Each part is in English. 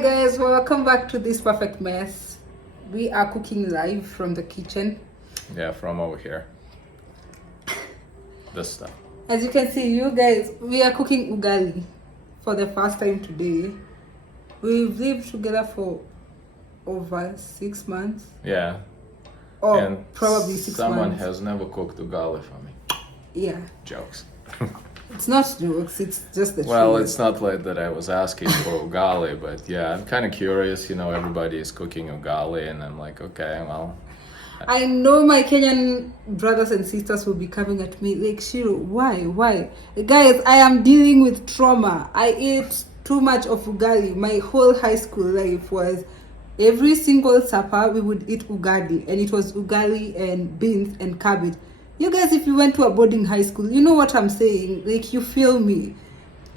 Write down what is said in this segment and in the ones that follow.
Hi guys, welcome back to this perfect mess. We are cooking live from the kitchen. Yeah, from over here. This stuff. As you can see, you guys, we are cooking ugali for the first time today. We've lived together for over 6 months. Yeah. Or and probably 6 months. Someone has never cooked ugali for me. Yeah. Jokes. It's not jokes, it's just the Well, truth. it's not like that I was asking for ugali, but yeah, I'm kind of curious. You know, everybody is cooking ugali, and I'm like, okay, well. I know my Kenyan brothers and sisters will be coming at me like, Shiro, why? Guys, I am dealing with trauma. I ate too much of ugali. My whole high school life was every single supper we would eat ugali, and it was ugali and beans and cabbage. You guys, if you went to a boarding high school, you know what I'm saying. Like, you feel me.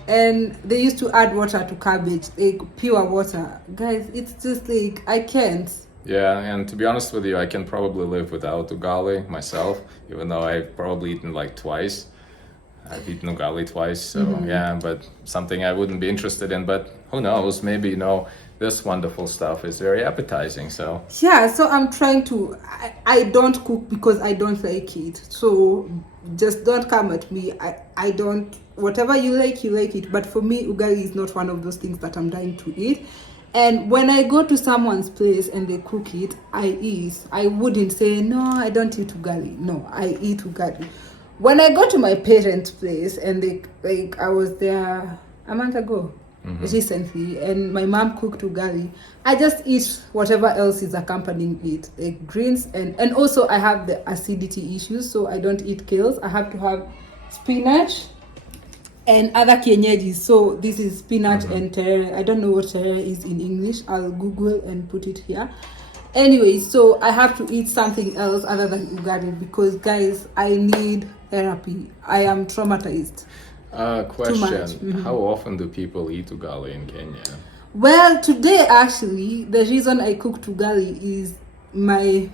And they used to add water to cabbage, like pure water. Guys, it's just like, I can't. Yeah, and to be honest with you, I can probably live without ugali myself, even though I've probably eaten like twice. I've eaten ugali twice, so yeah, but something I wouldn't be interested in. But who knows? Maybe, you know, this wonderful stuff is very appetizing, so. Yeah, so I'm trying to, I don't cook because I don't like it. So just don't come at me. I don't, whatever you like it. But for me, ugali is not one of those things that I'm dying to eat. And when I go to someone's place and they cook it, I eat. I wouldn't say, no, I don't eat ugali. No, I eat ugali. When I go to my parents' place and they, like, I was there a month ago, recently, and my mom cooked ugali, I just eat whatever else is accompanying it, like greens, and also I have the acidity issues, so I don't eat kales. I have to have spinach and other kienyeji. So this is spinach and terere. I don't know what terere is in English. I'll Google and put it here. Anyway, so I have to eat something else other than ugali because, guys, I need therapy. I am traumatized. Question. How often do people eat ugali in Kenya? Well, today actually, the reason I cooked ugali is the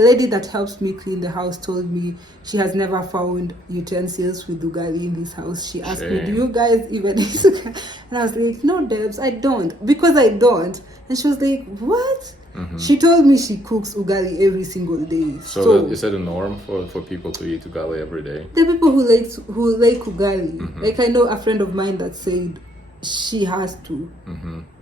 lady that helps me clean the house told me she has never found utensils with ugali in this house. She asked me, do you guys even eat ugali? And I was like, no, Debs, I don't. Because I don't. And she was like, what? She told me she cooks ugali every single day. So is that a norm for people to eat ugali every day? The people who like ugali. Like, I know a friend of mine that said she has to.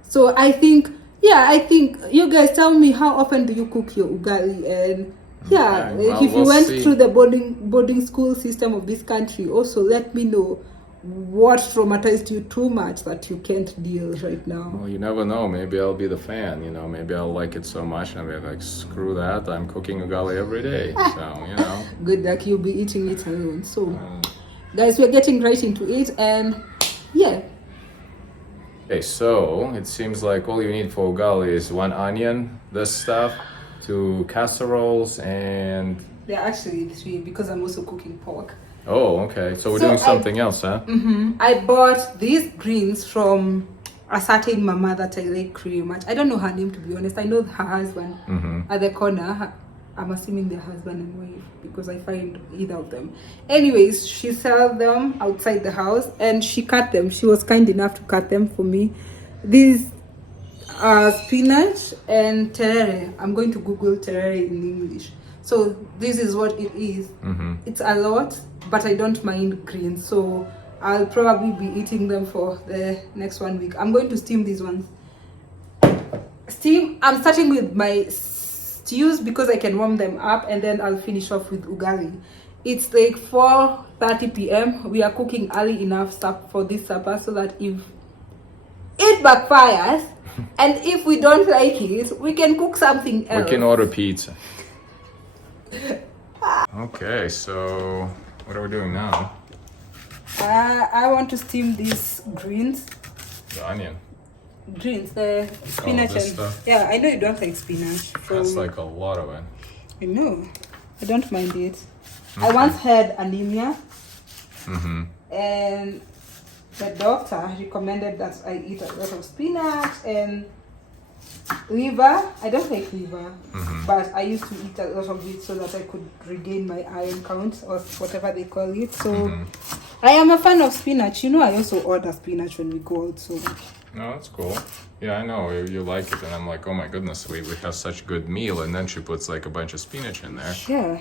So I think you guys tell me, how often do you cook your ugali? And yeah, Okay, well, if you we'll went see. through the boarding school system of this country, also let me know what traumatized you too much that you can't deal right now. Well, you never know. Maybe I'll be the fan, you know. Maybe I'll like it so much and I'll be like, screw that. I'm cooking ugali every day. So, you know. Good luck, you'll be eating it alone. So, guys, we're getting right into it, and yeah. Okay, so it seems like all you need for ugali is 1 onion, this stuff, 2 casseroles, and... There are actually 3 because I'm also cooking pork. Oh, okay. So we're doing something else, huh? I bought these greens from a certain mama that I like very much. I don't know her name, to be honest. I know her husband at the corner. I'm assuming their husband and wife because I find either of them. Anyways, she sells them outside the house and she cut them. She was kind enough to cut them for me. These are spinach and terere. I'm going to Google terere in English. So this is what it is. It's a lot, but I don't mind greens. So I'll probably be eating them for the next 1 week. I'm going to steam these ones. I'm starting with my stews because I can warm them up, and then I'll finish off with ugali. It's like 4:30 p.m. We are cooking early enough for this supper so that if it backfires and if we don't like it, we can cook something else. We can order pizza. Okay, so what are we doing now? I want to steam these greens. The onion. Greens, the spinach this and stuff? yeah, I know you don't like spinach. That's like a lot of it. I know. I don't mind it. I once had anemia, and the doctor recommended that I eat a lot of spinach and liver. I don't like liver, but I used to eat a lot of it so that I could regain my iron count or whatever they call it. So I am a fan of spinach. You know, I also order spinach when we go out. So No, that's cool. Yeah, I know you like it, and I'm like, oh my goodness, we have such good meal, and then she puts like a bunch of spinach in there. Yeah,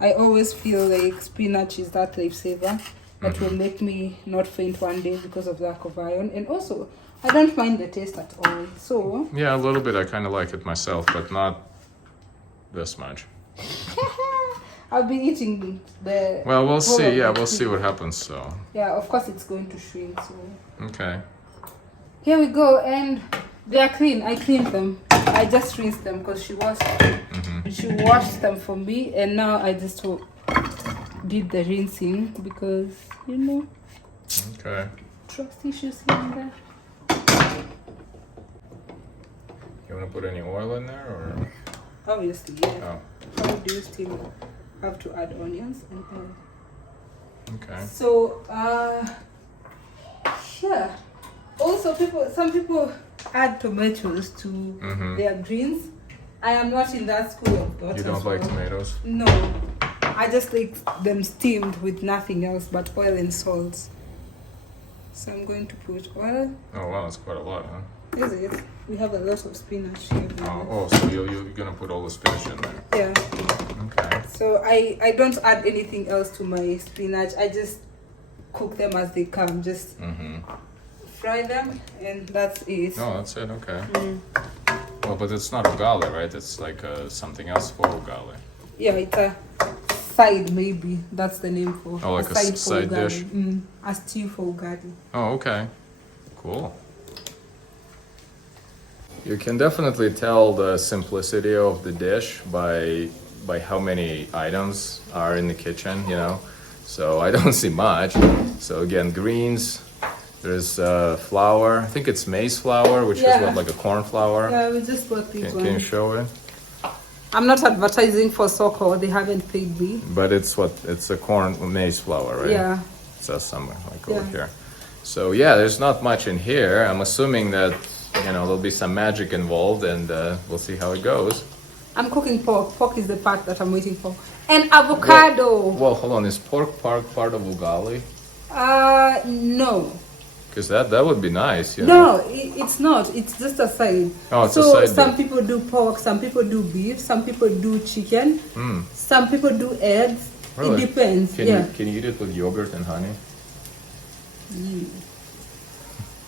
I always feel like spinach is that lifesaver that will make me not faint one day because of lack of iron, and also I don't mind the taste at all. So Yeah, a little bit. I kind of like it myself, but not this much. I'll be eating the. Well, we'll whole see. of Yeah, the we'll see thing. what happens. So. Yeah, of course it's going to shrink. So Okay. here we go, and they are clean. I cleaned them. I just rinsed them because she washed them for me, and now I just did the rinsing because Okay. trust issues here and there. You want to put any oil in there, or? Obviously, yeah. Oh. How do you still have to add onions and oil? Okay. So, yeah. Also, some people add tomatoes to their greens. I am not in that school of thought. You don't like tomatoes? No. I just like them steamed with nothing else but oil and salt. So I'm going to put oil. Oh wow, that's quite a lot, huh? Is it? We have a lot of spinach here. So you're gonna put all the spinach in there? Yeah. Okay. So I don't add anything else to my spinach. I just cook them as they come. Just fry them, and that's it. No, that's it. Okay. Well, but it's not ugali, right? It's like something else for ugali. Yeah, it's a side, maybe. That's the name for Oh, like a side ugali. dish? A stew for ugali. Oh, okay. Cool. You can definitely tell the simplicity of the dish by how many items are in the kitchen, So I don't see much. So again, greens. There's flour. I think it's maize flour, which is what, like a corn flour. Yeah, we just got these Can you show it? I'm not advertising for Soko. They haven't paid me. But it's a corn maize flour, right? Yeah. It says somewhere like over here. So yeah, there's not much in here. I'm assuming that there'll be some magic involved, and we'll see how it goes. I'm cooking pork. Pork is the part that I'm waiting for. And avocado. Well, hold on. Is pork part of ugali? No. Because that would be nice. No, it's not. It's just a side. Oh, it's so a side some dish. people do pork, some people do beef, some people do chicken, some people do eggs. Really? It depends. Can you eat it with yogurt and honey?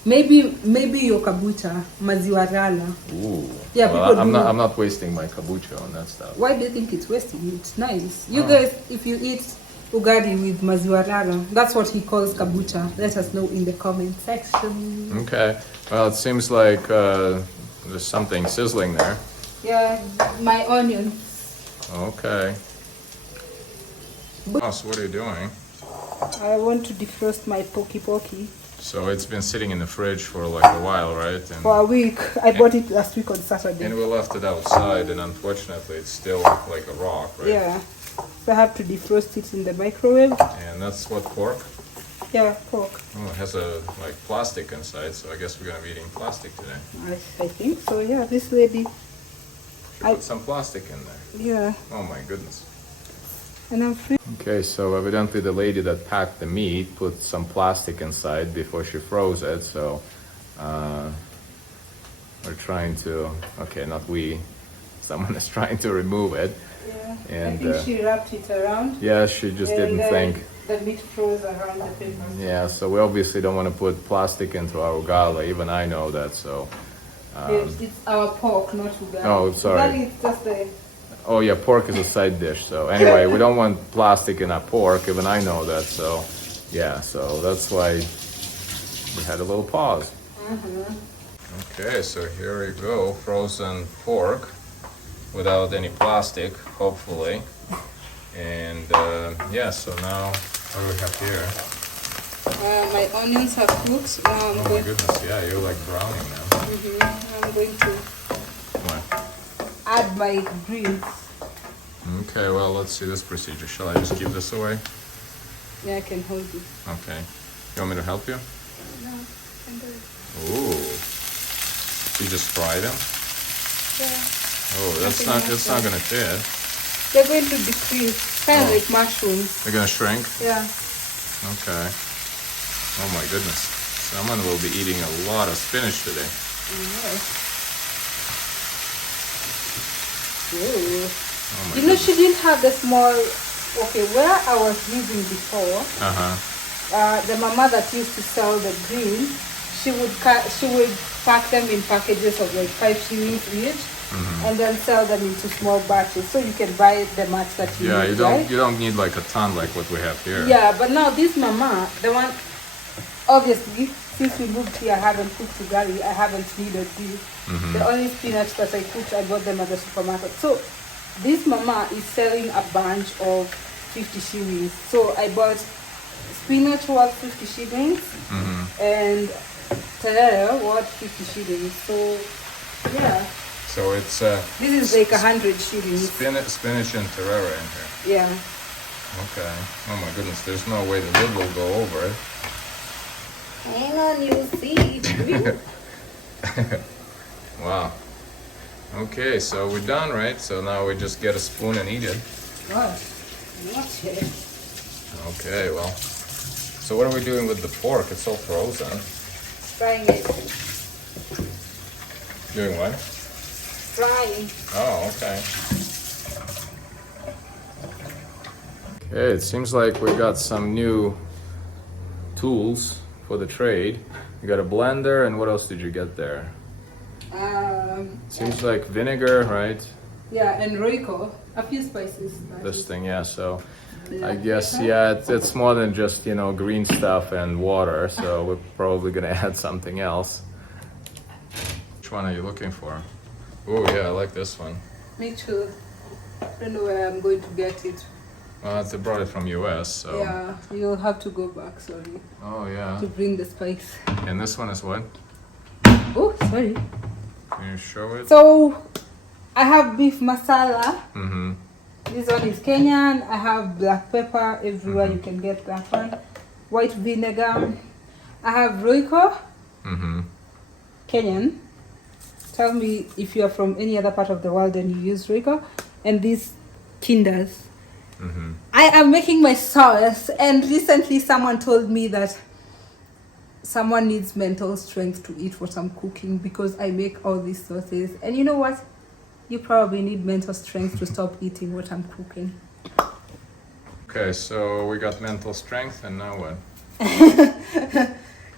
Maybe your kabucha, maziwa lala. Ooh. Yeah, well, people I'm not wasting my kabucha on that stuff. Why do you think it's wasting? It's nice. You guys, if you eat ugali with maziwa lala, that's what he calls kabucha. Let us know in the comment section. Okay. Well, it seems like there's something sizzling there. Yeah, my onions. Okay. Oh, so what are you doing? I want to defrost my poki. So it's been sitting in the fridge for like a while, right? And, For a week. I bought it last week on Saturday. and we left it outside, and unfortunately it's still like a rock, right? Yeah. So I have to defrost it in the microwave. And that's what, pork? Yeah, pork. Oh, it has a like plastic inside, so I guess we're gonna be eating plastic today. I think so, yeah. This lady. Put some plastic in there. Yeah. Oh my goodness. And I'm free. Okay, so evidently the lady that packed the meat put some plastic inside before she froze it, so we're trying to, okay, not we, someone is trying to remove it. Yeah. And, I think she wrapped it around. Yeah, she just didn't think. The meat froze around the paper. Yeah, so we obviously don't want to put plastic into our ugali, even I know that, so. It's our pork, not ugali. Oh, sorry. Ugali is just a... Oh yeah, pork is a side dish, so anyway, we don't want plastic in our pork, even I know that, so yeah, so that's why we had a little pause. Okay, so here we go, frozen pork without any plastic, hopefully. And yeah, so now, what do we have here? my onions have cooked. Now I'm Oh my going goodness, yeah, you're like browning now. I'm going to What? add my greens. Okay, well, let's see this procedure. Shall I just keep this away? Yeah, I can hold it. Okay. You want me to help you? No, I can do it. Ooh. You just fry them? Yeah. Oh, that's not gonna fit. They're going to decrease, kind of like mushrooms. They're gonna shrink? Yeah. Okay. Oh my goodness. Someone will be eating a lot of spinach today. Yes. Ooh. Oh my You know, goodness. she didn't have the small. Okay, where I was living before, the mama that used to sell the green, she would pack them in packages of like 5 shillings each, and then sell them into small batches, so you can buy the much that you Yeah, need. you don't need like a ton like what we have here. Yeah, but now this mama, the one, obviously, since we moved here, I haven't cooked ugali, I haven't needed this. The only spinach that I cooked, I bought them at the supermarket. So this mama is selling a bunch of 50 shillings. So I bought spinach worth 50 shillings and terere worth 50 shillings. So yeah. So it's This is like 100 shillings. spinach and terere in here. Yeah. Okay. Oh my goodness, there's no way the lid will go over it. Hang on, you'll see. Wow. Okay, so we're done, right? So now we just get a spoon and eat it. What? Watch it. Okay, well. So what are we doing with the pork? It's all frozen. Frying it. Doing what? Frying. Oh, okay. Okay, it seems like we got some new tools for the trade. You got a blender, and what else did you get there? Seems like vinegar, right? Yeah, and Royco. A few spices. This thing, yeah. So I guess, yeah, it's more than just, you know, green stuff and water. So we're probably gonna add something else. Which one are you looking for? Oh yeah, I like this one. Me too. I don't know where I'm going to get it. Well, they brought it from US, so. Yeah, you'll have to go back, sorry, Oh yeah. to bring the spice. And this one is what? Oh, sorry. Can you show it? So, I have beef masala. Mm-hmm. This one is Kenyan. I have black pepper. Everywhere you can get that one. White vinegar. I have Royco. Mm-hmm. Kenyan. Tell me if you are from any other part of the world and you use Royco. And these Kinders. Mm-hmm. I am making my sauce, and recently someone told me that someone needs mental strength to eat what I'm cooking because I make all these sauces. And you know what? You probably need mental strength to stop eating what I'm cooking. Okay, so we got mental strength, and now what?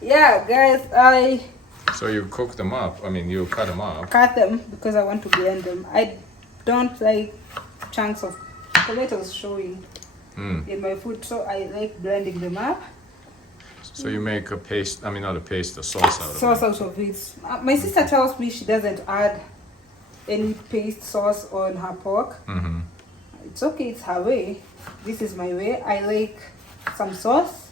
Yeah, guys, So you cook them up. I mean, you cut them up. cut them because I want to blend them. I don't like chunks of tomatoes showing in my food, so I like blending them up. So you make a paste. I mean, not a paste, a sauce out of Sauce it. out of it. My sister tells me she doesn't add any paste sauce on her pork. Mm-hmm. It's okay, it's her way. This is my way. I like some sauce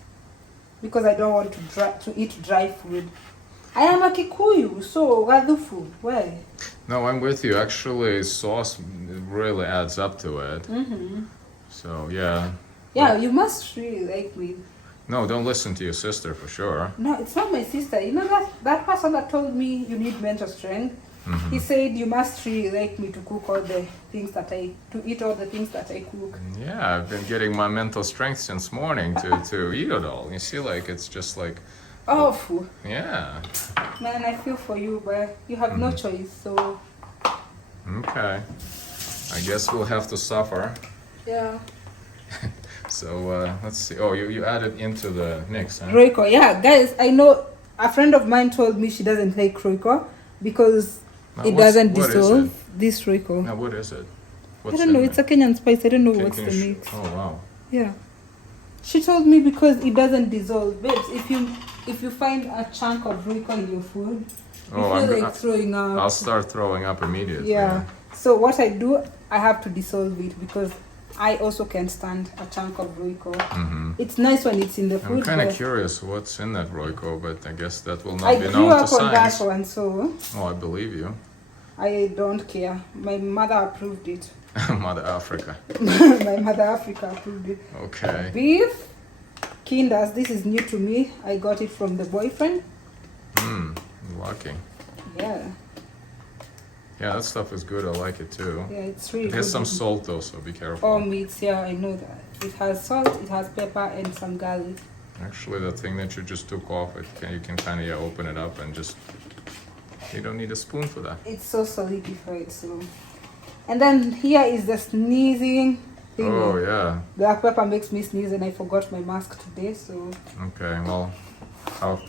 because I don't want to eat dry food. I am a Kikuyu, so Wadhufu, why? No, I'm with you. Actually, sauce really adds up to it. Mm-hmm. So yeah. Yeah, you must really like me. No, don't listen to your sister for sure. No, it's not my sister. You know that person that told me you need mental strength? Mm-hmm. He said you must really like me to cook all the things to eat all the things that I cook. Yeah, I've been getting my mental strength since morning to eat it all. You see, like it's just like, Oh, phew. yeah. Man, I feel for you, but you have no choice, so Okay. I guess we'll have to suffer. yeah. So let's see. Oh, you added into the mix, huh? Royco, yeah, guys, I know a friend of mine told me she doesn't like Royco because Now, it what doesn't is dissolve. it? This Royco. Now, what is it? I don't know, it's a Kenyan spice. I don't know what's Can the you mix. Oh wow. Yeah. She told me because it doesn't dissolve. Babes, if you find a chunk of Royco in your food, you Oh, feel like throwing up. I'll start throwing up immediately. Yeah. So what I do, I have to dissolve it because I also can't stand a chunk of Royco. Mm-hmm. It's nice when it's in the food. I'm kind of but curious what's in that Royco, but I guess that will not I be grew known to up on that science. one, so Oh, I believe you. I don't care. My mother approved it. Mother Africa. My mother Africa approved it. Okay. Beef, Kinders. This is new to me. I got it from the boyfriend. Lucky. Yeah, Yeah, that stuff is good. I like it too. yeah, it's really It has good. some salt though, so be careful. All meats, yeah, I know that. It has salt, it has pepper, and some garlic. Actually, the thing that you just took off, you can kind of open it up and just. You don't need a spoon for that. It's so solidified, so. And then here is the sneezing thing. Oh yeah. Black pepper makes me sneeze, and I forgot my mask today, so. Okay, well, how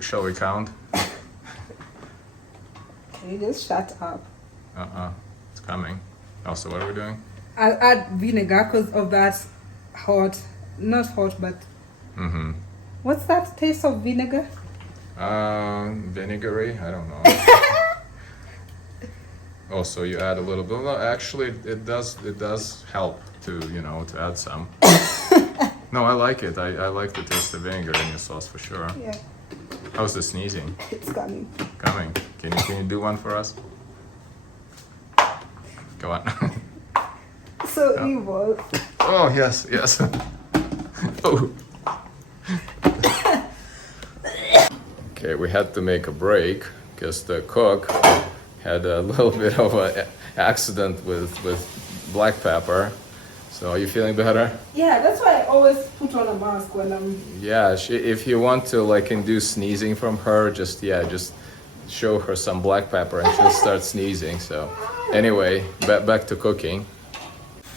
shall we count? Can you just shut up? It's coming. Also, what are we doing? I'll add vinegar because of that not hot, but. Mm-hmm. What's that taste of vinegar? Vinegary? I don't know. Oh, so you add a little bit. Well, actually, it does help to add some. No, I like it. I like the taste of vinegar in your sauce for sure. Yeah. How's the sneezing? It's coming. Coming. Can you do one for us? Go on. So evil. Oh yes. Oh. Okay, we had to make a break because the cook had a little bit of an accident with black pepper. So are you feeling better? Yeah, that's why I always put on a mask when I'm. Yeah, if you want to induce sneezing from her, just show her some black pepper and she'll start sneezing. So anyway, back to cooking.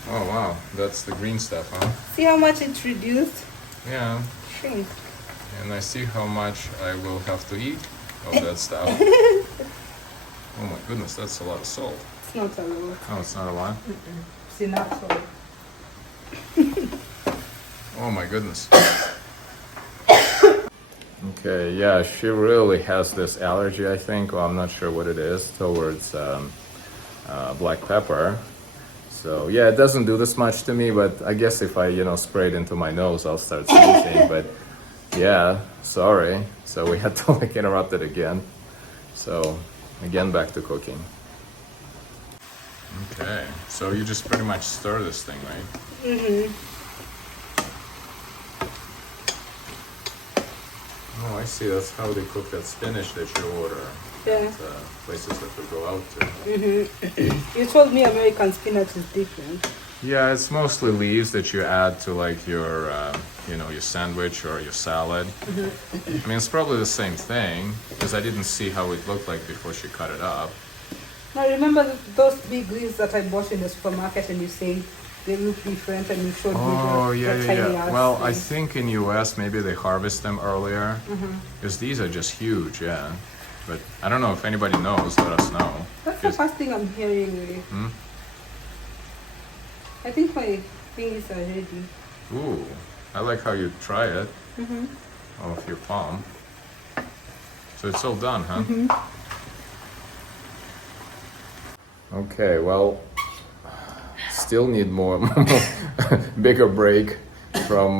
Oh wow, that's the green stuff, huh? See how much it's reduced? Yeah. Shrink. And I see how much I will have to eat of that stuff. Oh my goodness, that's a lot of salt. It's not a lot. Oh, it's not a lot? It's enough salt. Oh my goodness. Okay, yeah, she really has this allergy, I think. Well, I'm not sure what it is, towards black pepper. So yeah, it doesn't do this much to me, but I guess if I, spray it into my nose, I'll start sneezing. But yeah, sorry. So we had to interrupt it again. So again, back to cooking. Okay, so you just pretty much stir this thing, right? Mm-hmm. Oh, I see. That's how they cook that spinach that you order. Yeah. Places that we go out to. Mm-hmm. You told me American spinach is different. Yeah, it's mostly leaves that you add to your, your sandwich or your salad. Mm-hmm. I mean, it's probably the same thing because I didn't see how it looked like before she cut it up. Now remember those big leaves that I bought in the supermarket, and you say they look different, and you showed me the tiny ass Well, I things. think in US maybe they harvest them earlier because these are just huge, yeah. But I don't know if anybody knows. Let us know. That's the first thing I'm hearing, really. Hmm? I think my fingers are ready. Ooh, I like how you try it Mm-hmm. off your palm. So it's all done, huh? Mm-hmm. Okay, well, still need more bigger break from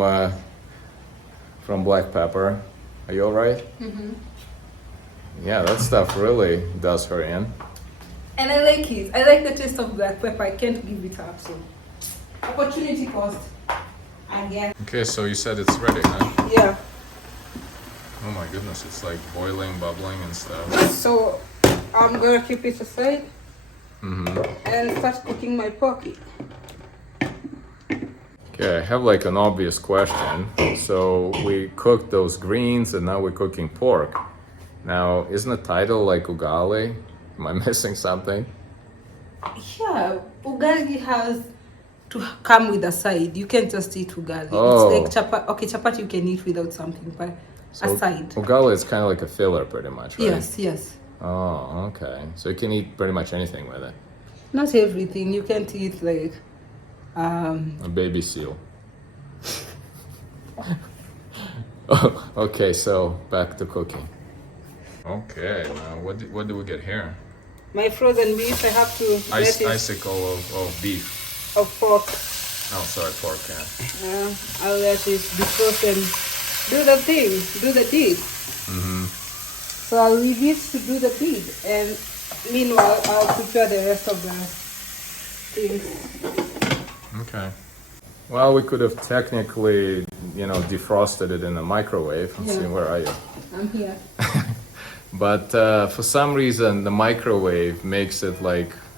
black pepper. Are you all right? Mm-hmm. Yeah, that stuff really does her in. And I like it. I like the taste of black pepper. I can't give it up. So, opportunity cost. I guess. Okay, so you said it's ready, huh? Yeah. Oh my goodness, it's like boiling, bubbling and stuff. So, I'm gonna keep it aside and start cooking my pocky. Okay, I have an obvious question. So we cooked those greens and now we're cooking pork. Now, isn't the title Ugali? Am I missing something? Yeah, ugali has to come with a side. You can't just eat ugali. Oh. It's like chapati. Okay, chapati you can eat without something, but So a side. Ugali is kind of like a filler pretty much, right? Yes. Oh, okay. So you can eat pretty much anything with it. Not everything. You can't eat A baby seal. Oh, okay, so back to cooking. Okay, now what do we get here? my frozen beef. I have to let it Icicle of beef. of pork. Oh, sorry, pork, yeah. I'll let it defrost and do the thing, do the deed. So I'll leave it to do the deed, and meanwhile I'll prepare the rest of the things. Okay. Well, we could have technically, defrosted it in the microwave. Let's see, Yeah. where are you? I'm here. But for some reason, the microwave makes it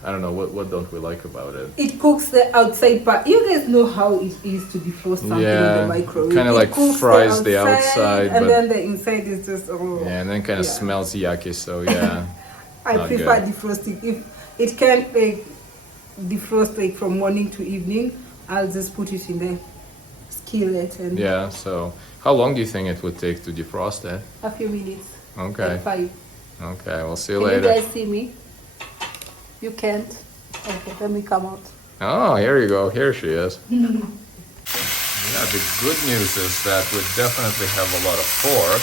I don't know, what don't we like about it? It cooks the outside part. You guys know how it is to defrost something in the microwave. Kind of It like cooks fries the outside, and but then the inside is just yeah, and then kind of smells yucky. So yeah, I not prefer good. defrosting. If it can't like defrost like from morning to evening, I'll just put it in the skillet and Yeah. So how long do you think it would take to defrost it? a few minutes. Okay. Like 5. Okay. We'll see you Can later. you guys see me? You can't. Okay, let me come out. Oh, here you go. Here she is. Yeah, the good news is that we definitely have a lot of pork.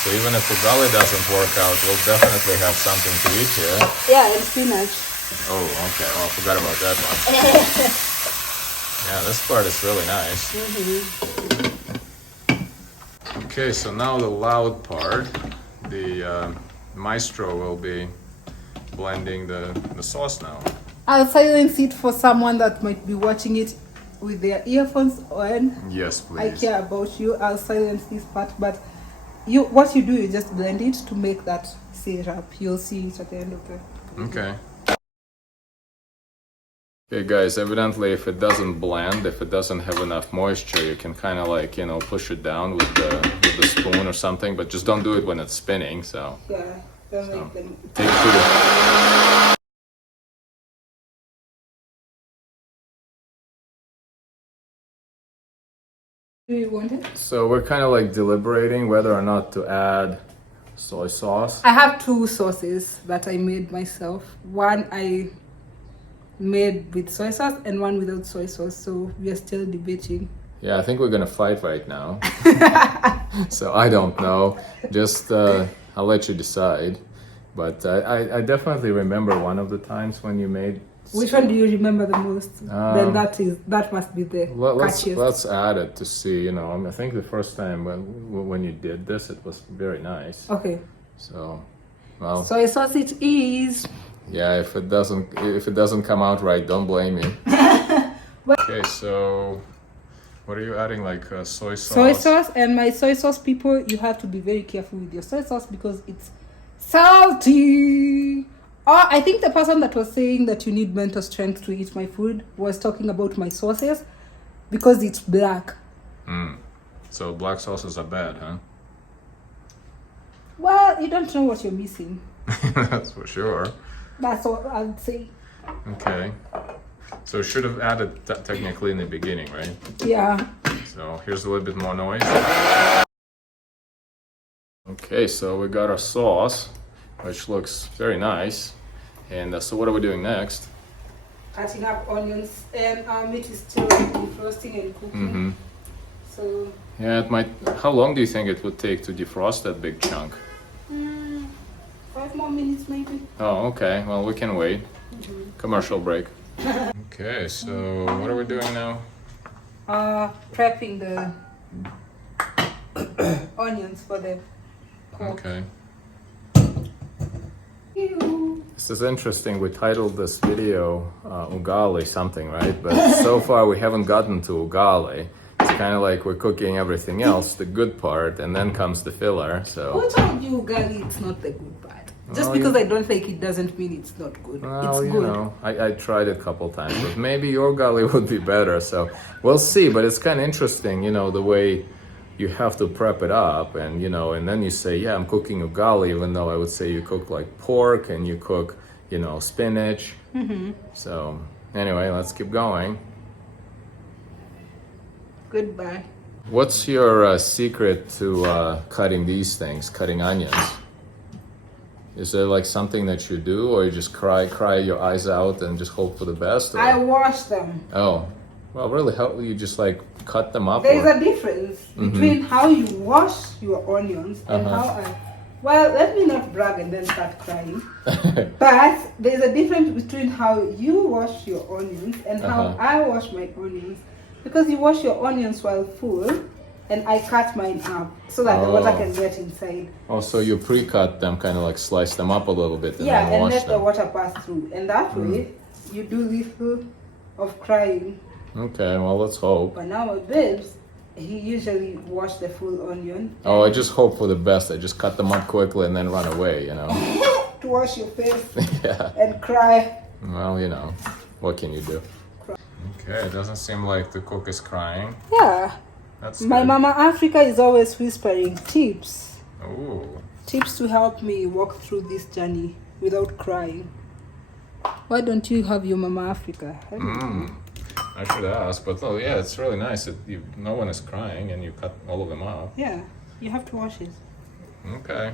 So even if ugali doesn't work out, we'll definitely have something to eat here. Yeah, and spinach. Oh, okay. Well, I forgot about that one. Yeah, this part is really nice. Okay, so now the loud part. The maestro will be blending the sauce now. I'll silence it for someone that might be watching it with their earphones on. Yes, please. I care about you. I'll silence this part, but what you do, you just blend it to make that syrup. You'll see it at the end of the video. Okay. Okay, guys, evidently if it doesn't blend, if it doesn't have enough moisture, you can kind of like, push it down with the spoon or something, but just don't do it when it's spinning, so. Yeah, don't make them. Take it to the... Do you want it? So we're kind of like deliberating whether or not to add soy sauce. I have 2 sauces that I made myself. One I made with soy sauce and one without soy sauce, so we are still debating. Yeah, I think we're gonna fight right now. So I don't know. Just I'll let you decide. But I definitely remember one of the times when you made. Which one do you remember the most? Then that must be the catchiest. Let's add it to see. I think the first time when you did this, it was very nice. Okay. So, well. Soy sauce it is. Yeah, if it doesn't come out right, don't blame me. Okay, so what are you adding? Like soy sauce? Soy sauce, and my soy sauce people, you have to be very careful with your soy sauce because it's salty. Oh, I think the person that was saying that you need mental strength to eat my food was talking about my sauces because it's black. So black sauces are bad, huh? Well, you don't know what you're missing. That's for sure. That's what I'd say. Okay. So should have added technically in the beginning, right? Yeah. So here's a little bit more noise. Okay, so we got our sauce, which looks very nice. And so what are we doing next? Cutting up onions, and our meat is still defrosting and cooking. So yeah, it might. How long do you think it would take to defrost that big chunk? 5 more minutes maybe. Oh, okay. Well, we can wait. Commercial break. Okay, so what are we doing now? Prepping the onions for the pork. Okay. Ew. This is interesting. We titled this video Ugali something, right? But so far we haven't gotten to Ugali. It's kind of like we're cooking everything else, the good part, and then comes the filler. So. Who told you, Ugali, it's not the good part? Just because I don't like it doesn't mean it's not good. Well, it's good. I tried it a couple times, but maybe your ugali would be better. So we'll see. But it's kind of interesting, the way you have to prep it up, and and then you say, yeah, I'm cooking ugali, even though I would say you cook like pork and you cook, spinach. So anyway, let's keep going. Goodbye. What's your secret to cutting these things, cutting onions? Is there like something that you do, or you just cry your eyes out and just hope for the best? Or? I wash them. Oh, well, really? How you just like cut them up? There's a difference between how you wash your onions and how well, let me not brag and then start crying. But there's a difference between how you wash your onions and how I wash my onions. Because you wash your onions while full, and I cut mine up so that the water can get inside. Oh, so you pre-cut them, kind of like slice them up a little bit, and then and wash let them. the water pass through. And that way, you do little of crying. Okay, well, let's hope. But now my babes, he usually wash the full onion. Oh, I just hope for the best. I just cut them up quickly and then run away, To wash your face Yeah. and cry. Well, you know, what can you do? Okay, it doesn't seem like the cook is crying. Yeah. That's My good. Mama Africa is always whispering tips. Ooh. Tips to help me walk through this journey without crying. Why don't you have your Mama Africa? I should ask, but oh yeah, it's really nice. No one is crying, and you cut all of them off. Yeah, you have to wash it. Okay.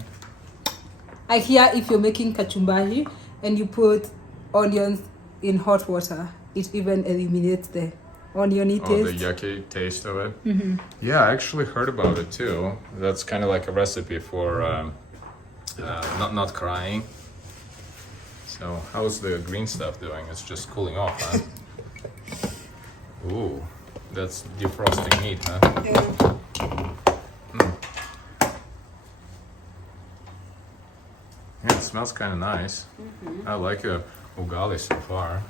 I hear if you're making kachumbari and you put onions in hot water, it even eliminates the oniony Oh, the taste. yucky taste of it. Mm-hmm. Yeah, I actually heard about it too. That's kind of like a recipe for not crying. So how's the green stuff doing? It's just cooling off, huh? Ooh, that's defrosting meat, huh? Yeah. Yeah, it smells kind of nice. Mm-hmm. I like ugali so far.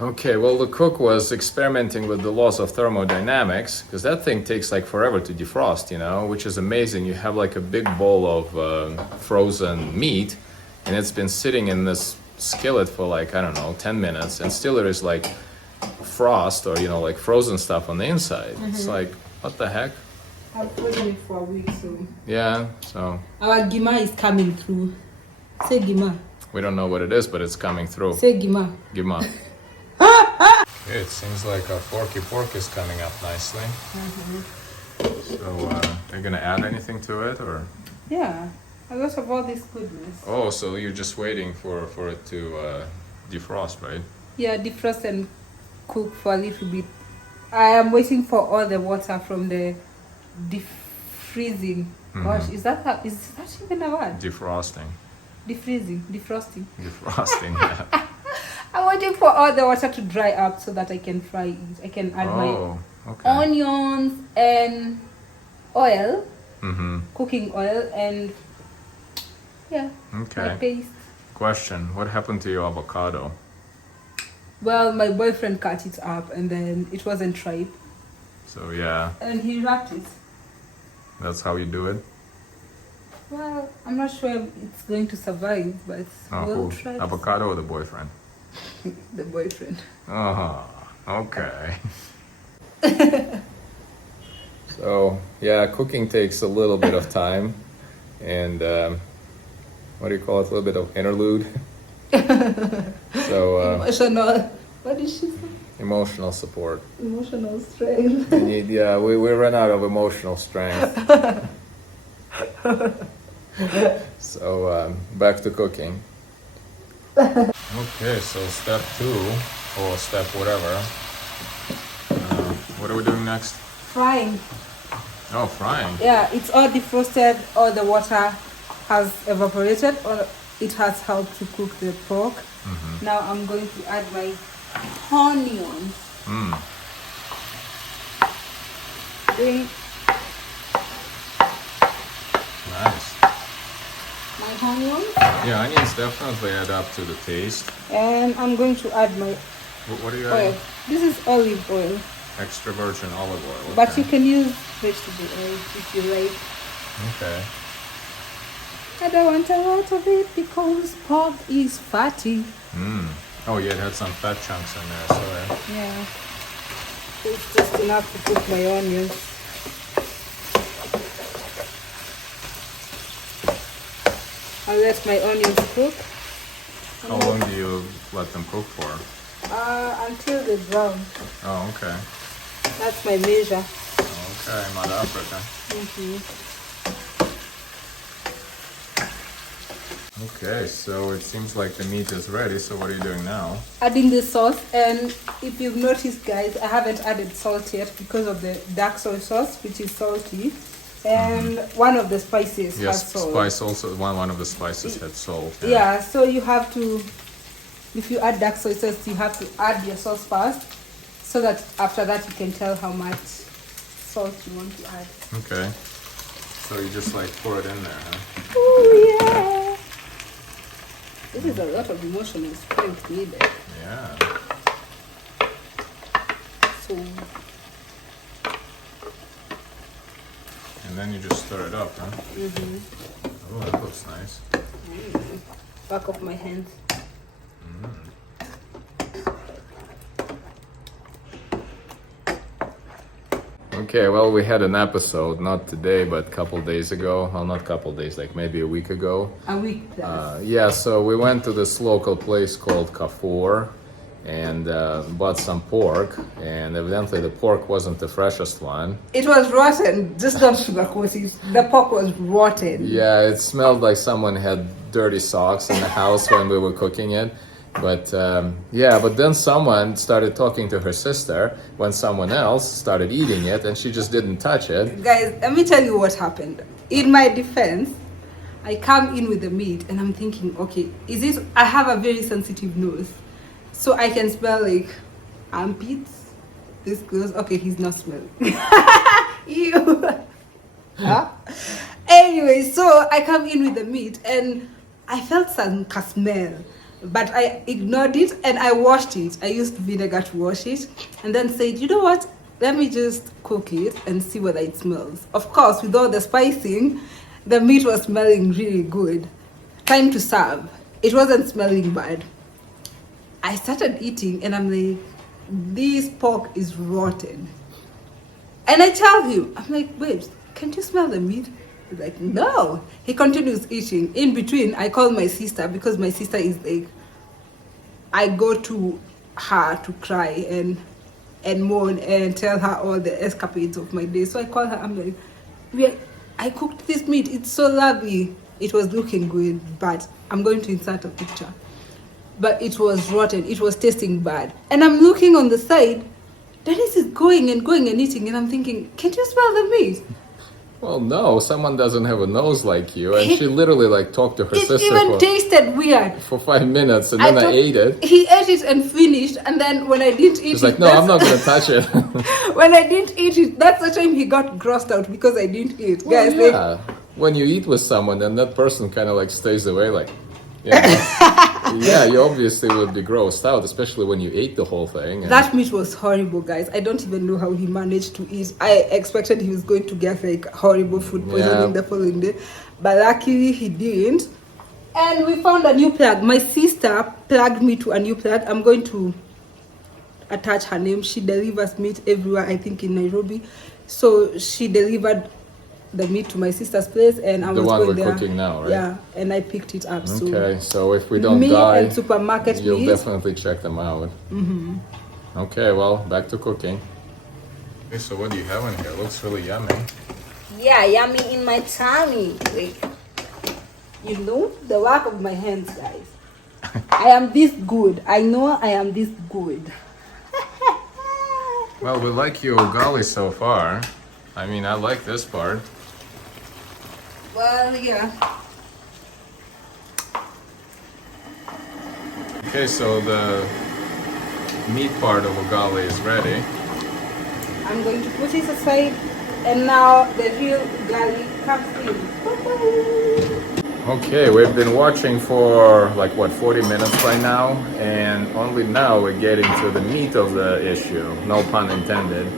Okay, well, the cook was experimenting with the laws of thermodynamics because that thing takes like forever to defrost, you know, which is amazing. You have like a big bowl of frozen meat, and it's been sitting in this skillet for like, I don't know, 10 minutes, and still there is like frost or, you know, like frozen stuff on the inside. It's like, what the heck? I've frozen it for a week, so. Yeah, so Our gima is coming through. Say gima. we don't know what it is, but it's coming through. Say gima. Give 'em up. Okay, it seems like our forky pork is coming up nicely. So, are you gonna add anything to it, or? Yeah, a lot of all this goodness. Oh, so you're just waiting for it to defrost, right? Yeah, defrost and cook for a little bit. I am waiting for all the water from the defreezing. Gosh, is that even a word? Defrosting. Defreezing, defrosting. Defrosting, yeah. I'm waiting for all the water to dry up so that I can fry it. I can add my Okay. onions and oil, Mm-hmm. cooking oil, and yeah, Okay. my paste. Question, what happened to your avocado? Well, my boyfriend cut it up and then it wasn't ripe, So, yeah, and he wrapped it. that's how you do it? Well, I'm not sure if it's going to survive, but we'll Who? try. Avocado or the boyfriend? The boyfriend. Oh, okay. So, yeah, cooking takes a little bit of time, and what do you call it? A little bit of interlude. So, Emotional. What did she say? emotional support. Emotional strength. We ran out of emotional strength. So, back to cooking. Okay, so step 2, or step whatever. What are we doing next? Frying. Oh, frying. Yeah, it's all defrosted, all the water has evaporated, or it has helped to cook the pork. Now I'm going to add my onions. Nice. My onions. Yeah, onions definitely add up to the taste. And I'm going to add my What are you oil. adding? This is olive oil, Extra virgin olive oil. but okay. you can use vegetable oil if you like. Okay. I don't want a lot of it because pork is fatty. Oh, yeah, it had some fat chunks in there, sorry. Yeah. It's just enough to cook my onions. I'll let my onions cook. How long do you let them cook for? Until they brown. Oh, okay. That's my measure. Okay, Mother Africa. Okay, so it seems like the meat is ready, so what are you doing now? Adding the sauce, and if you've noticed, guys, I haven't added salt yet because of the dark soy sauce, which is salty, and one of the spices Yes, has salt. spice also, one of the spices had salt. Yeah, so you have to, if you add dark soy sauce, you have to add your sauce first, so that after that you can tell how much salt you want to add. Okay. So you just like pour it in there, huh? Oh yeah! This is a lot of emotional strength needed. Yeah. So, And And then you just stir it up, huh? Oh, that looks nice. Back of my hands. Okay, well, we had an episode, not today, but a couple days ago. Well, not a couple days, like maybe a week ago. A week plus. Yeah, so we went to this local place called Carrefour and bought some pork, and evidently the pork wasn't the freshest one. It was rotten. Just don't sugarcoat it. The pork was rotten. Yeah, it smelled like someone had dirty socks in the house when we were cooking it. But but then someone started talking to her sister when someone else started eating it, and she just didn't touch it. Guys, let me tell you what happened. In my defense, I come in with the meat and I'm thinking, okay, I have a very sensitive nose. So I can smell like armpits. This close. Okay, he's not smelling. Ew. Huh? Anyway, so I come in with the meat and I felt some smell. But I ignored it and I washed it. I used vinegar to wash it and then said, you know what? Let me just cook it and see whether it smells. Of course, with all the spicing, the meat was smelling really good. Time to serve. It wasn't smelling bad. I started eating and I'm like, this pork is rotten. And I tell him, I'm like, babes, can't you smell the meat? He's like, no. He continues eating. In between, I call my sister because my sister is like, I go to her to cry and mourn and tell her all the escapades of my day. So I call her, I'm like, I cooked this meat. It's so lovely. It was looking good, but I'm going to insert a picture. But it was rotten. It was tasting bad. And I'm looking on the side. Dennis is going and eating. And I'm thinking, can't you smell the meat? Well, no, someone doesn't have a nose like you, and she literally like talked to her sister. It even tasted weird. For 5 minutes, and then I ate it. He ate it and finished, and then when I didn't eat She's like, no, I'm not gonna touch it. When I didn't eat it, that's the time he got grossed out because I didn't eat. Well, Guys, yeah. When you eat with someone, then that person kind of like stays away, like, yeah, you obviously would be grossed out, especially when you ate the whole thing. That meat was horrible, guys. I don't even know how he managed to eat. I expected he was going to get like horrible food poisoning the following day, but luckily he didn't. And we found a new plug. My sister plugged me to a new plug. I'm going to attach her name. She delivers meat everywhere, I think in Nairobi. So she delivered the meat to my sister's place, and I was going there. The one we're cooking now, right? Yeah, and I picked it up. Okay, so if we don't die, and supermarket you'll meat. definitely check them out. Okay, well, back to cooking. Okay, so what do you have in here? It looks really yummy. Yeah, yummy in my tummy. Like, you know, the work of my hands, guys. I am this good. I know I am this good. Well, we like your ugali so far. I mean, I like this part. Well, yeah. Okay, so the meat part of ugali is ready. I'm going to put it aside, and now the real ugali comes in. Okay, we've been watching for like what, 40 minutes by now, and only now we're getting to the meat of the issue. No pun intended.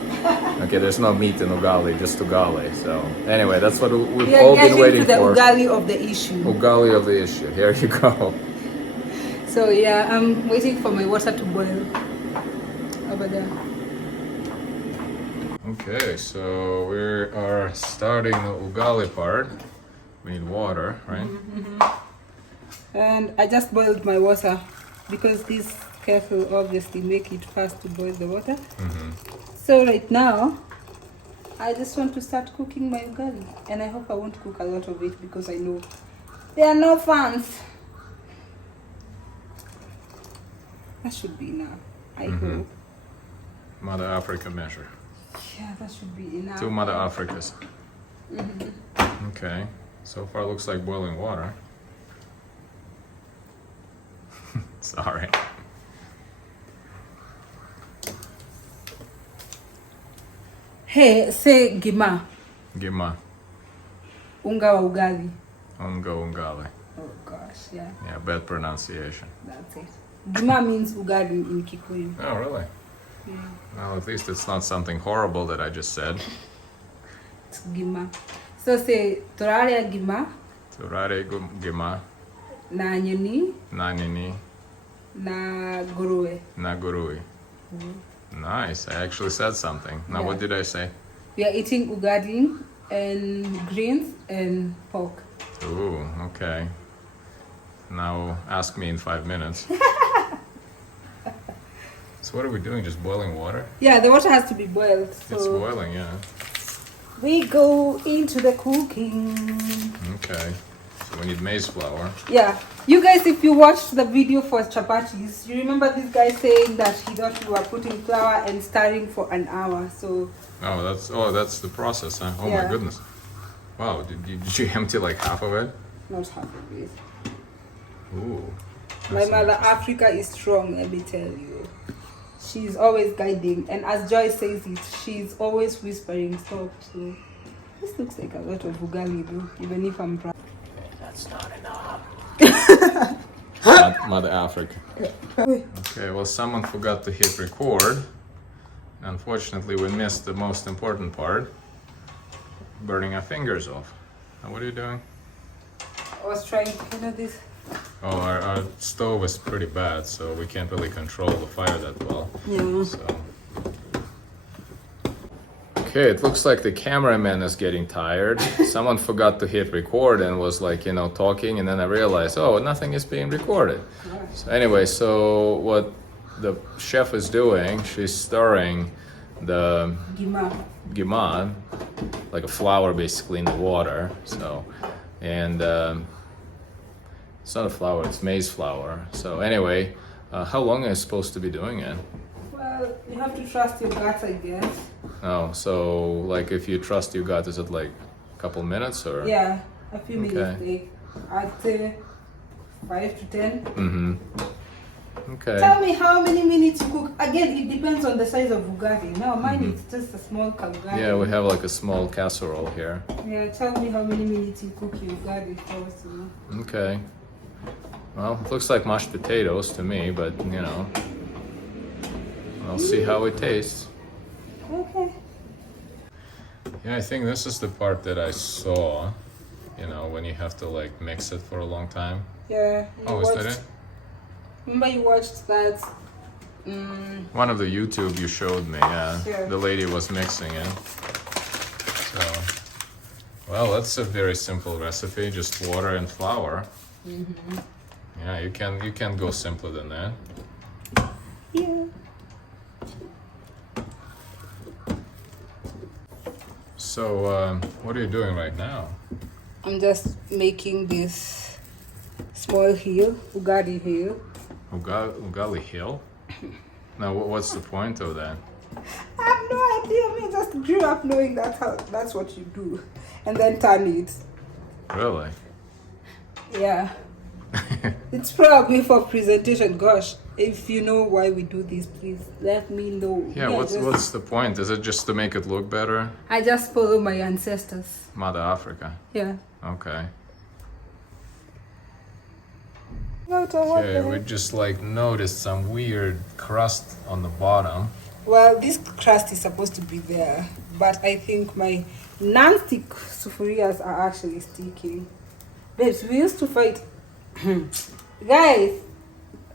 Okay, there's no meat in ugali, just ugali. So anyway, that's what we've all been waiting for. We are getting to the ugali of the issue. Ugali of the issue. Here you go. So yeah, I'm waiting for my water to boil over there. Okay, so we are starting the ugali part. We need water, right? And I just boiled my water because this kettle obviously make it fast to boil the water. So right now, I just want to start cooking my ugali, and I hope I won't cook a lot of it because I know there are no fans. That should be enough, I hope. Mother Africa measure. Yeah, that should be enough. 2 Mother Africas. Okay, so far looks like boiling water. Sorry. Hey, say gima. Gima. Unga wa ugali. Ungali. Oh gosh, yeah. Yeah, bad pronunciation. That's it. Gima means ugali in Kikuyu. Oh, really? Yeah. Well, at least it's not something horrible that I just said. It's gima. So say Toraria Gima, Turare gima na nyoni, nanini na gurue. nagurui. Nice. I actually said something. Now, Yeah. what did I say? We are eating ugali and greens and pork. Ooh, okay. Now, ask me in 5 minutes. So, what are we doing? Just boiling water? Yeah, the water has to be boiled. So It's boiling, yeah. we go into the cooking. Okay. So, we need maize flour. Yeah, you guys, if you watched the video for chapatis, you remember this guy saying that he thought we were putting flour and stirring for an hour. So That's the process, huh? Oh Yeah. my goodness. Wow, did you empty like half of it? not half of it. Ooh. My that's mother interesting. Africa is strong, let me tell you. She's always guiding, and as Joy says it, she's always whispering stop. So this looks like a lot of ugali though, even if I'm proud. That's not enough. Mother Africa. Okay, well, someone forgot to hit record. Unfortunately, we missed the most important part, burning our fingers off. Now, what are you doing? I was trying to this. Oh, our stove is pretty bad, so we can't really control the fire that well. Yeah. So. Okay, it looks like the cameraman is getting tired. Someone forgot to hit record and was like, talking, and then I realized, oh, nothing is being recorded. So anyway, so what the chef is doing, she's stirring the Gima. gima, like a flour basically in the water. So, and it's not a flour, it's maize flour. So anyway, how long are you supposed to be doing it? Well, you have to trust your gut, I guess. Oh, so like if you trust your gut, is it like a couple minutes or? Yeah, a few minutes. Okay. Like, I'd say 5 to 10. Mm-hmm. Okay. Tell me how many minutes you cook. Again, it depends on the size of ugali. Now, mine is just a small ugali. Yeah, we have like a small casserole here. Yeah, tell me how many minutes you cook your ugali for. So. Okay. Well, it looks like mashed potatoes to me, but I'll see how it tastes. Okay. Yeah, I think this is the part that I saw, when you have to like mix it for a long time. Yeah. Oh, is that it? Remember you watched that? One of the YouTube you showed me, yeah. Yeah. The lady was mixing it. So, well, that's a very simple recipe, just water and flour. Mm-hmm. Yeah, you can go simpler than that. Yeah. So, what are you doing right now? I'm just making this small hill, ugali hill. Ugali Hill? Now, what's the point of that? I have no idea. I just grew up knowing that's what you do, and then turn it. Really? Yeah. It's probably for presentation. Gosh, if you know why we do this, please let me know. Yeah, what's the point? Is it just to make it look better? I just follow my ancestors. Mother Africa. Yeah. Okay. Okay, Okay, we just like noticed some weird crust on the bottom. Well, this crust is supposed to be there, but I think my non-stick sufurias are actually sticking. Babes, we used to fight. Guys,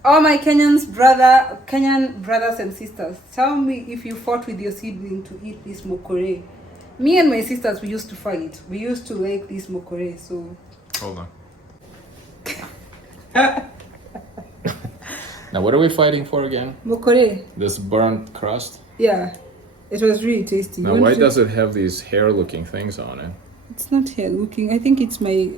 all my Kenyan brothers and sisters, tell me if you fought with your sibling to eat this mokore. Me and my sisters, we used to fight. We used to like this mokore, so... Hold on. Now, what are we fighting for again? Mokore, This burnt crust? yeah. It was really tasty. Now, why does it have these hair-looking things on it? It's not hair looking. I think it's my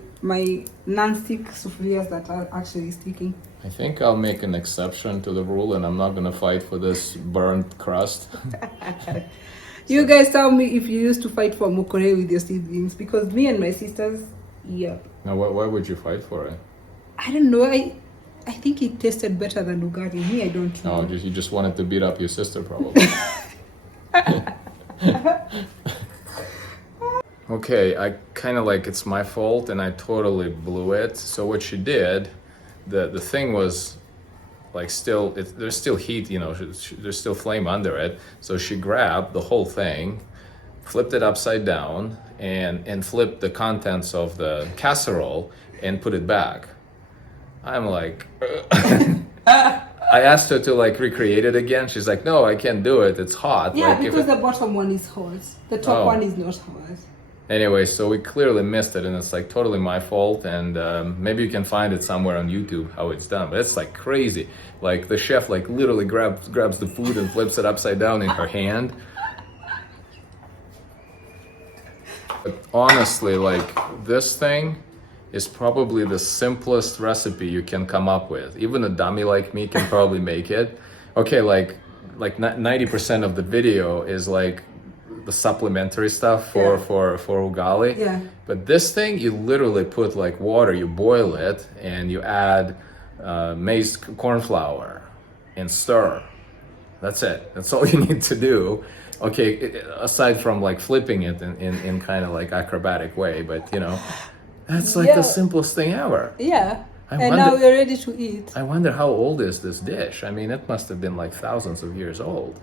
non-stick sufurias that are actually sticking. I think I'll make an exception to the rule, and I'm not gonna fight for this burnt crust. You guys tell me if you used to fight for mokore with your siblings, because me and my sisters, yeah. Now, why would you fight for it? I don't know. I think it tasted better than ugali. Me, I don't know. No, you just wanted to beat up your sister, probably. Okay, I kind of like it's my fault, and I totally blew it. So what she did, the thing was like still, there's still heat, there's still flame under it. So she grabbed the whole thing, flipped it upside down, and flip the contents of the casserole and put it back. I'm like, I asked her to like recreate it again. She's like, no, I can't do it. It's hot. Yeah, like, because the bottom one is hot. The top one is not hot. Anyway, so we clearly missed it, and it's like totally my fault. And maybe you can find it somewhere on YouTube how it's done. But it's like crazy. Like the chef like literally grabs the food and flips it upside down in her hand. But honestly, like this thing is probably the simplest recipe you can come up with. Even a dummy like me can probably make it. Okay, like 90% of the video is like the supplementary stuff for ugali. Yeah. But this thing, you literally put like water, you boil it, and you add maize corn flour and stir. That's it. That's all you need to do. Okay, aside from like flipping it in kind of like acrobatic way, but you know, that's like the simplest thing ever. Yeah. Now we're ready to eat. I wonder how old is this dish? I mean, it must have been like thousands of years old.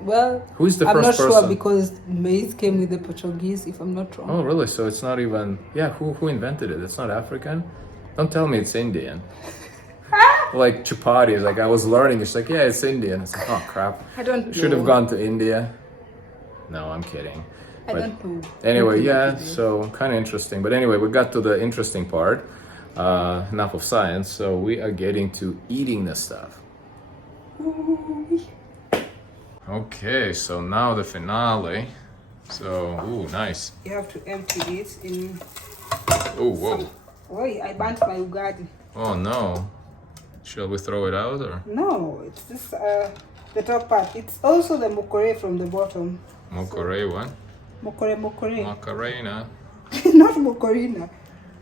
Well, who's the I'm first not person? sure because maize came with the Portuguese, if I'm not wrong. Oh, really? So it's not even... Yeah, who invented it? It's not African? Don't tell me it's Indian. Like chapati, like I was learning, it's like, yeah, it's Indian. It's like, oh crap. I don't know. Should have gone to India. No, I'm kidding. I don't know. Anyway, yeah, so kind of interesting. But anyway, we got to the interesting part. Enough of science. So we are getting to eating this stuff. Okay, so now the finale. So, ooh, nice. You have to empty it in... Oh, whoa. Wait, I burnt my ugali. Oh no. Shall we throw it out or? No, it's this, the top part. It's also the mokore from the bottom. Mokore what? Mokore. Macarena. Not mokorina.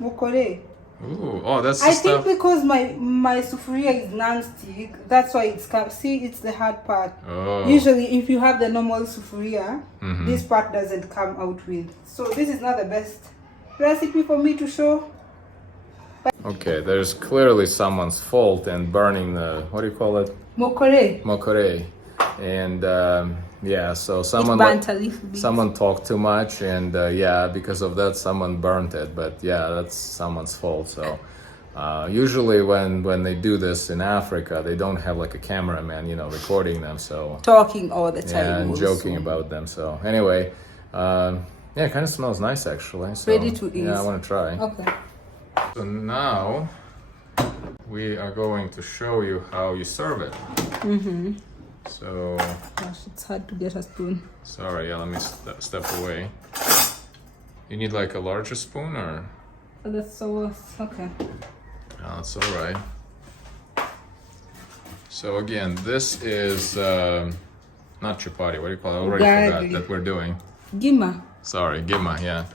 Mokore. Ooh, oh, that's the I stuff. think because my sufuria is non-stick, that's why it's see, it's the hard part. Oh. Usually, if you have the normal sufuria, this part doesn't come out with. So this is not the best recipe for me to show. Okay, there's clearly someone's fault in burning the, what do you call it? Mokore. Mokore. And yeah, so someone burnt a little bit. someone talked too much, and yeah, because of that, someone burnt it. But yeah, that's someone's fault. So usually when they do this in Africa, they don't have like a cameraman, you know, recording them. So Talking all the time. yeah, and also. joking about them. So anyway, yeah, it kind of smells nice actually. So, Ready to eat. Yeah, I want to try. Okay. So now we are going to show you how you serve it. So, Gosh, it's hard to get a spoon. sorry, yeah, let me step away. You need like a larger spoon or? Oh, that's so okay. No, that's all right. So again, this is not chapati. What do you call it? I already forgot Ugali. that we're doing. Gima. Sorry, gima, yeah.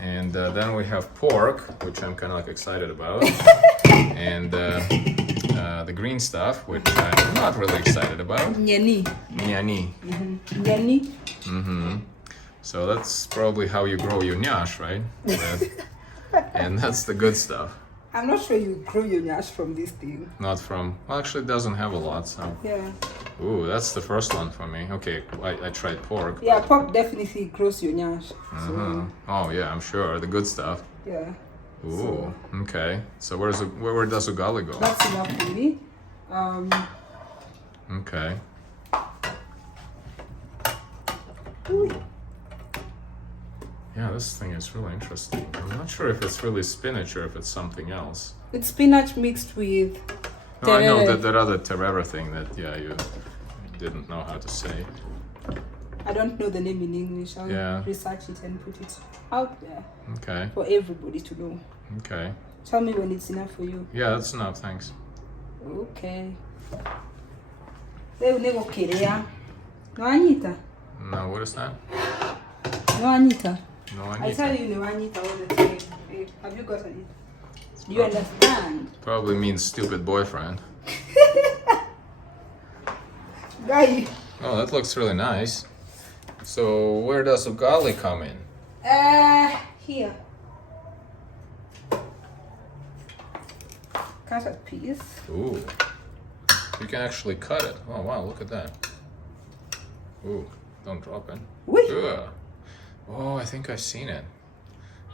And then we have pork, which I'm kind of like excited about, and the green stuff, which I'm not really excited about. Nyeni. Nyani. Nyeni. So that's probably how you grow your nyash, right? And that's the good stuff. I'm not sure you grow your nyash from this thing. Not from, well, actually it doesn't have a lot, so. Yeah. Ooh, that's the first one for me. Okay, I tried pork. Yeah, pork definitely grows your nyash. So, Oh yeah, I'm sure, the good stuff. yeah. Ooh, okay. So where does ugali go? That's enough for me. Okay. Yeah, this thing is really interesting. I'm not sure if it's really spinach or if it's something else. It's spinach mixed with No, I know terere. that other terere thing that, yeah, you didn't know how to say. I don't know the name in English. I'll Yeah. research it and put it out there Okay, for everybody to know. okay. Tell me when it's enough for you. Yeah, that's enough, thanks. Okay. No Anita. No, what is that? No Anita. No, I tell Anita. you no Anita all the time. Hey, have you gotten it? Do you understand? Probably means stupid boyfriend. Guy. Oh, that looks really nice. So where does ugali come in? Here. Cut a piece. Ooh. You can actually cut it. Oh wow, look at that. Ooh, don't drop it. Whee! Yeah. Oh, I think I've seen it.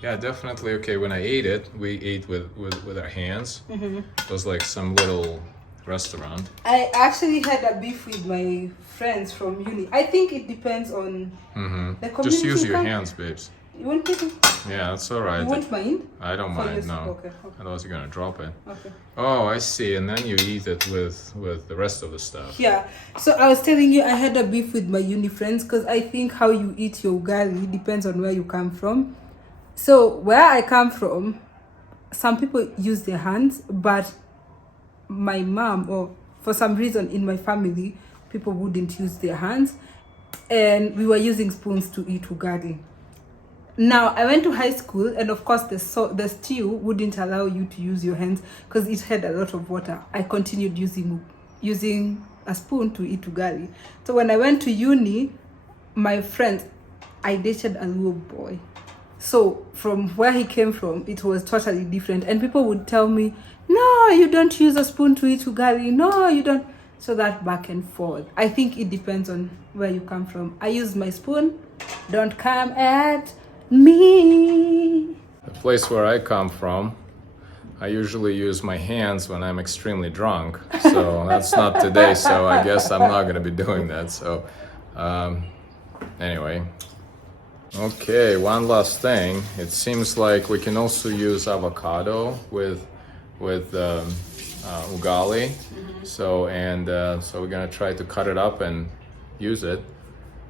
Yeah, definitely. Okay, when I ate it, we ate with our hands. It was like some little restaurant. I actually had a beef with my friends from uni. I think it depends on the community. Just use you your come- hands, babes. You want me to? Yeah, that's all right. You won't mind? I don't For mind, yours? no. Okay. Otherwise you're gonna drop it. Okay. Oh, I see. And then you eat it with the rest of the stuff. Yeah. So I was telling you I had a beef with my uni friends because I think how you eat your ugali depends on where you come from. So where I come from, some people use their hands, but my mom, or for some reason in my family, people wouldn't use their hands, and we were using spoons to eat ugali. Now I went to high school, and of course the stew wouldn't allow you to use your hands because it had a lot of water. I continued using a spoon to eat ugali. So when I went to uni, my friends, I dated a little boy. So from where he came from, it was totally different. And people would tell me, no, you don't use a spoon to eat ugali. No, you don't. So that back and forth. I think it depends on where you come from. I use my spoon. Don't come at me. The place where I come from, I usually use my hands when I'm extremely drunk. So that's not today. So I guess I'm not going to be doing that. So anyway. Okay, one last thing. It seems like we can also use avocado with ugali. So we're gonna try to cut it up and use it.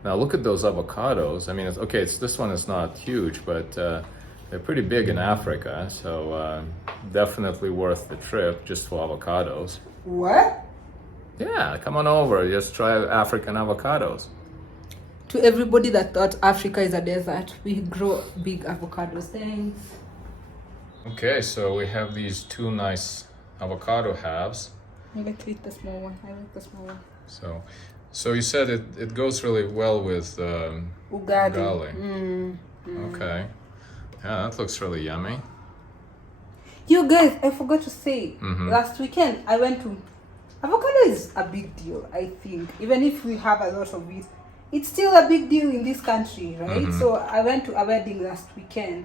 Now look at those avocados. I mean, this one is not huge, but they're pretty big in Africa. So definitely worth the trip just for avocados. What? Yeah, come on over. Just try African avocados. To everybody that thought Africa is a desert, we grow big avocados. Thanks. Okay, so we have these two nice avocado halves. I like to eat the small one. I like the small one. So you said it goes really well with ugali. Okay. Yeah, that looks really yummy. You guys, I forgot to say, last weekend I went to... Avocado is a big deal, I think. Even if we have a lot of it, it's still a big deal in this country, right? So I went to a wedding last weekend,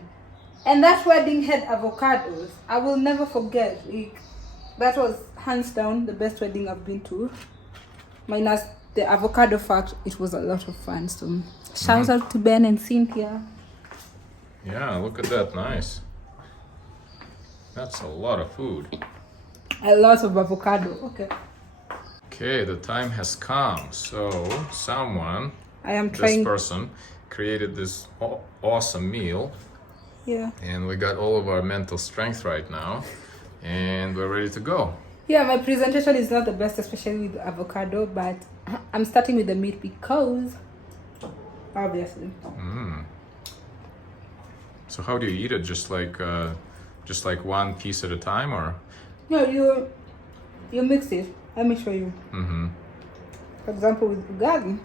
and that wedding had avocados. I will never forget. That was hands down the best wedding I've been to. Minus the avocado fact, it was a lot of fun. So shout out to Ben and Cynthia. Yeah, look at that, nice. That's a lot of food. A lot of avocado. Okay, the time has come. So someone, Trying. this person, created this awesome meal. Yeah. And we got all of our mental strength right now. And we're ready to go. Yeah, my presentation is not the best, especially with avocado, but I'm starting with the meat because, obviously. So how do you eat it? Just like one piece at a time, or? No, you mix it. Let me show you. For example, with ugali,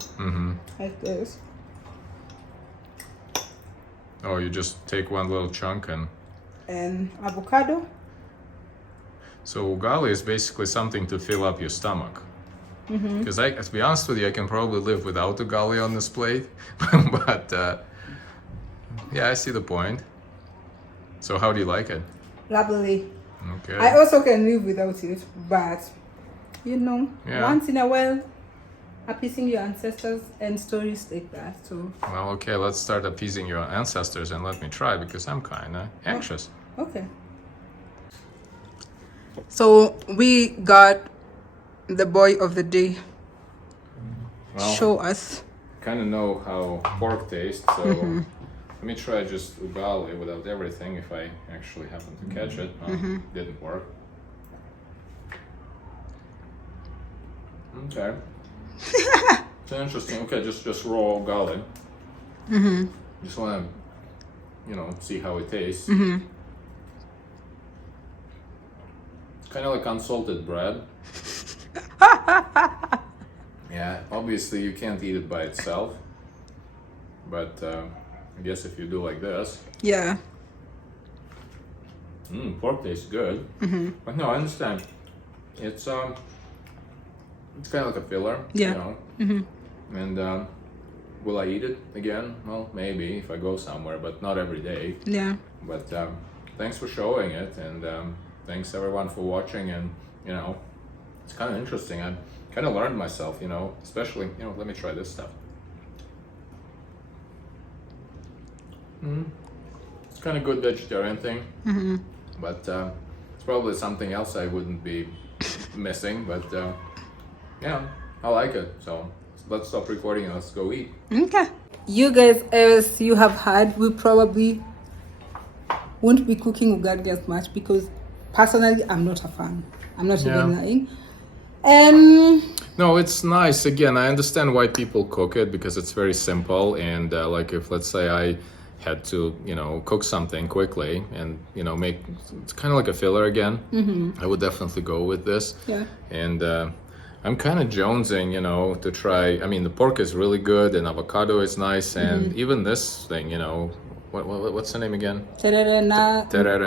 like this. Oh, you just take one little chunk and avocado. So ugali is basically something to fill up your stomach. Because to be honest with you, I can probably live without ugali on this plate. But yeah, I see the point. So how do you like it? Lovely. Okay. I also can live without it, but Yeah. once in a while, appeasing your ancestors and stories like that. So. Well, okay, let's start appeasing your ancestors and let me try because I'm kind of anxious. Okay. So we got the boy of the day. Well, Show us. kind of know how pork tastes, so let me try just ugali without everything if I actually happen to catch it. Didn't work. Okay. It's interesting. Okay, just raw ugali. Just want to, see how it tastes. Kind of like unsalted bread. Yeah, obviously you can't eat it by itself, but I guess if you do like this. Yeah. Pork tastes good. But no, I understand. It's kind of like a filler. Yeah. And will I eat it again? Well, maybe if I go somewhere, but not every day. Yeah. But thanks for showing it, and thanks everyone for watching. And you know, it's kind of interesting. I kind of learned myself, you know, especially, you know, let me try this stuff. It's kind of good vegetarian thing, but it's probably something else I wouldn't be missing. But yeah, I like it. So let's stop recording and let's go eat. Okay. You guys, as you have heard, we probably won't be cooking ugali as much because personally I'm not a fan. I'm not even lying. And no, it's nice. Again, I understand why people cook it because it's very simple. And like if, let's say, I had to, you know, cook something quickly and, you know, make, it's kind of like a filler again. I would definitely go with this. Yeah. And I'm kind of jonesing, you know, to try. I mean, the pork is really good and avocado is nice. And even this thing, you know, what's the name again? terere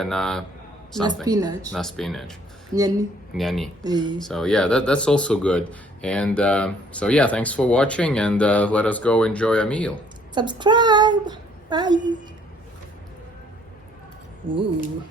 na something. spinach. Na spinach. Nyani. Nyani. So yeah, that's also good. And so yeah, thanks for watching, and let us go enjoy a meal. Subscribe. Bye. Ooh.